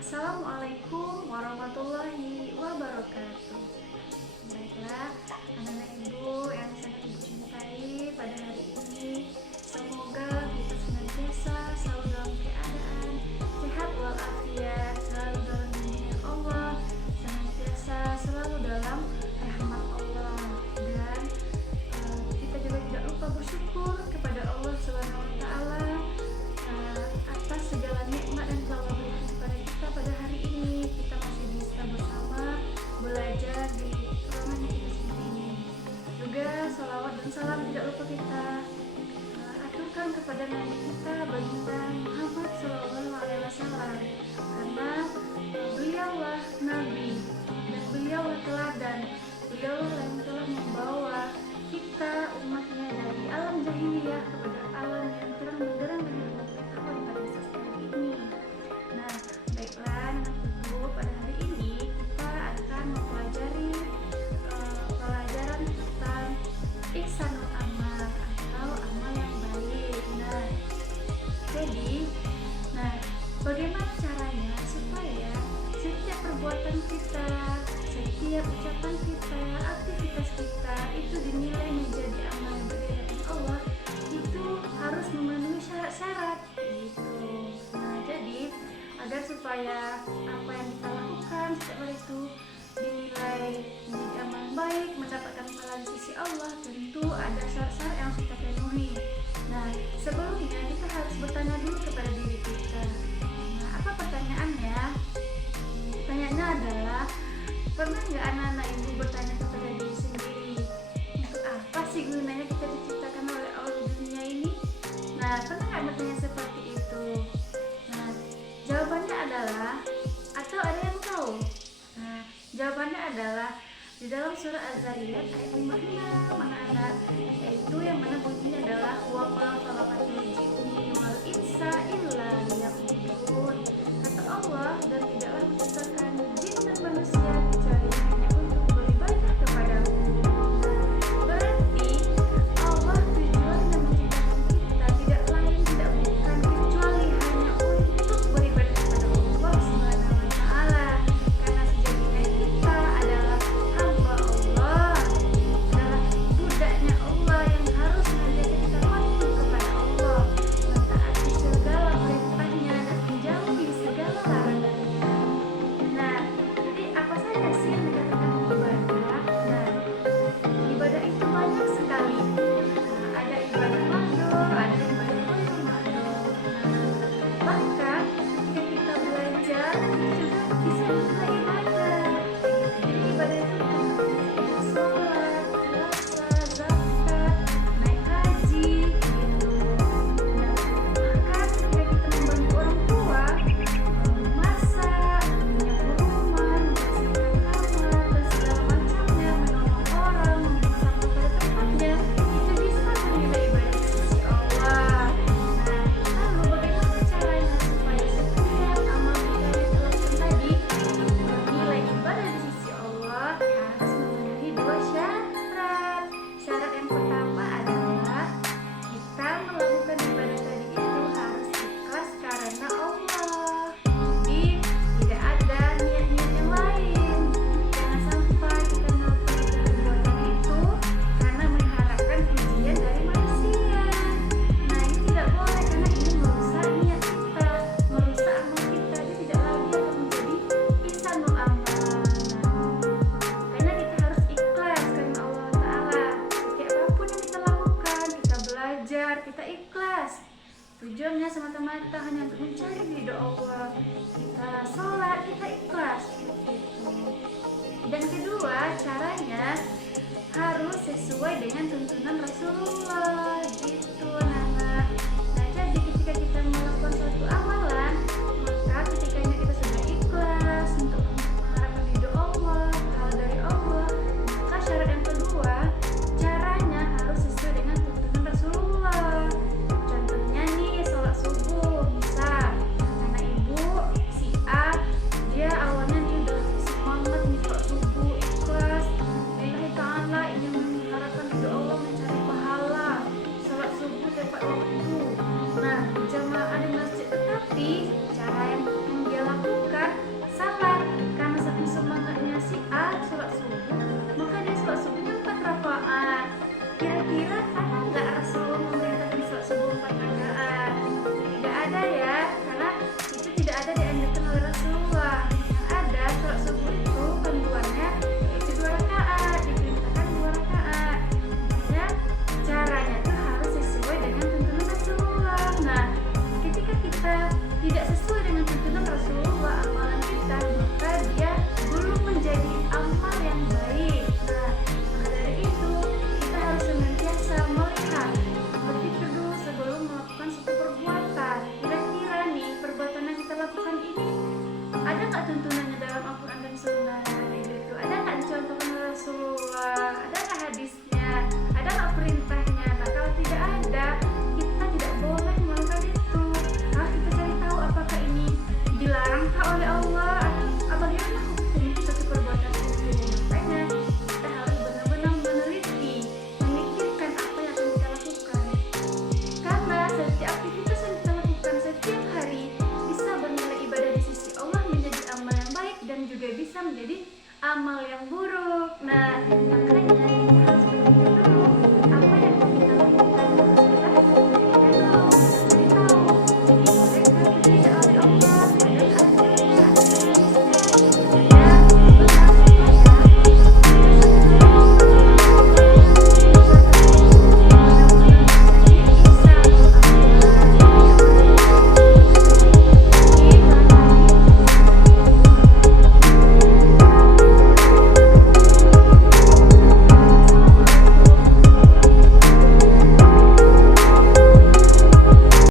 Assalamualaikum warahmatullahi wabarakatuh. Baiklah, anak-anak ibu yang sangat ibu cintai, pada hari ini semoga kita senantiasa selalu dalam keadaan sehat walafiat, selalu dalam lindungan Allah, senantiasa selalu dalam rahmat Allah, dan kita juga tidak lupa bersyukur kepada Allah Subhanahu wa taala atas segala nikmat dan telah berikan kepada kita pada hari ini. Kita masih bisa bersama belajar di ruangan kita sendiri. Juga salawat dan salam tidak lupa kita aturkan kepada Nabi kita baginda Muhammad Sallallahu Alaihi Wasallam, karena beliaulah Nabi dan beliaulah teladan. Beliau yang telah membawa kita umatnya dari alam jahiliyah kepada alam yang terang benderang dengan ilmu pengetahuan pada saat ini. Nah, baiklah anak ibu, pada hari ini kita akan mempelajari pelajaran tentang ihsanul amal atau amal yang baik. Nah, bagaimana caranya supaya setiap perbuatan kita, setiap ucapan kita, aktivitas kita itu dinilai menjadi amal yang berdasarkan Allah, itu harus memenuhi syarat-syarat gitu. Nah, jadi agar supaya apa yang kita lakukan setiap hari itu dinilai menjadi amal baik, mendapatkan pahala di sisi Allah, tentu ada syarat-syarat yang harus kita penuhi. Nah, sebelumnya kita harus bertanya dulu kepada diri kita. Nah, apa pertanyaannya? Pertanyaannya adalah, pernah nggak anak-anak ibu bertanya kepada diri sendiri, untuk apa sih gunanya kita diciptakan oleh Allah di dunia ini? Nah, pernah nggak bertanya seperti itu? Nah, jawabannya adalah, atau ada yang tahu? Nah, jawabannya adalah di dalam surah Az-Zariyat ayat 56 anak-anak, yaitu yang mana bunyinya adalah wa ma khalaqatul jinni wal insa illa liya'budun. Kata Allah, dan tidaklah menciptakan jin dan manusia kecuali hanya untuk beribadah kepadaku. Berarti Allah tujuannya menciptakan kita tidak lain tidak bukan kecuali hanya untuk beribadah kepada Allah Subhanahu wa taala. Karena sejatinya kita adalah hamba Allah, adalah budaknya Allah yang harus menjadi kita patuh kepada Allah, mentaati segala perintahnya dan menjauhi segala larangannya. Nah, jadi apa saja sih yang dikatakan ibadah? Nah, ibadah itu banyak sekali. Nah, ada ibadah makruh, ada ibadah ghairul makruh. Nah, bahkan ketika kita belajar itu juga bisa dinilai ibadah. Jadi ibadah itu bukan sholat, puasa, zakat, naik haji, gitu. Nah, bahkan ketika kita membantu orang tua, masak, menyapu rumah, membersihkan kamar, dan segala macamnya, menolong orang, membuang sampah pada tempatnya, itu bisa bernilai ibadah di sisi Allah. Nah, lalu bagaimana caranya supaya setiap amal kita yang kita lakukan tadi bernilai ibadah di sisi Allah? Harus memenuhi dua syarat. Syarat yang pertama adalah kita melakukan ibadah tadi itu harus ikhlas karena Allah. Jadi tidak ada niat-niat yang lain. Jangan sampai kita melakukan perbuatan itu karena mengharapkan pujian dari manusia. Nah, ini tidak boleh karena ini merusak niat kita, merusak amal kita. Jadi tidak lagi akan menjadi ihsanul amal. Karena kita harus ikhlas karena Allah Ta'ala. Setiap apapun yang kita lakukan, kita belajar, kita ikhlas. Tujuannya semata-mata hanya untuk mencari ridho Allah. Kita sholat, kita ikhlas gitu. Dan kedua, caranya harus sesuai dengan tuntunan Rasulullah gitu, anak-anak. Nah, jadi ketika kita melakukan suatu amalan, maka ketikanya kita sudah ikhlas untuk mengharapkan ridho Allah, pahala dari Allah, maka syarat yang kedua, caranya harus sesuai dengan tuntunan Rasulullah. Contohnya nih, sholat subuh, misal anak ibu si A, dia awalnya nih udah semangat nih sholat subuh, ikhlas, lillahi ta'ala, ingin mengharapkan ridho Allah, mencari pahala sholat tidak sesuai dengan tuntunan Rasulullah amalan kita, maka dia belum menjadi amal yang baik. Nah, maka dari itu kita harus senantiasa melihat, berpikir dulu sebelum melakukan suatu perbuatan. Kira-kira nih perbuatan yang kita lakukan ini ada nggak tuntunannya dalam Al-Quran dan Sunnah? Gitu. Ada nggak dicontohkan oleh Rasulullah? Ada nggak hadisnya? Ada nggak perintahnya? Nah, kalau tidak ada, kita tidak boleh melakukan itu. Harus kita cari tahu apakah ini dilarangkah oleh Allah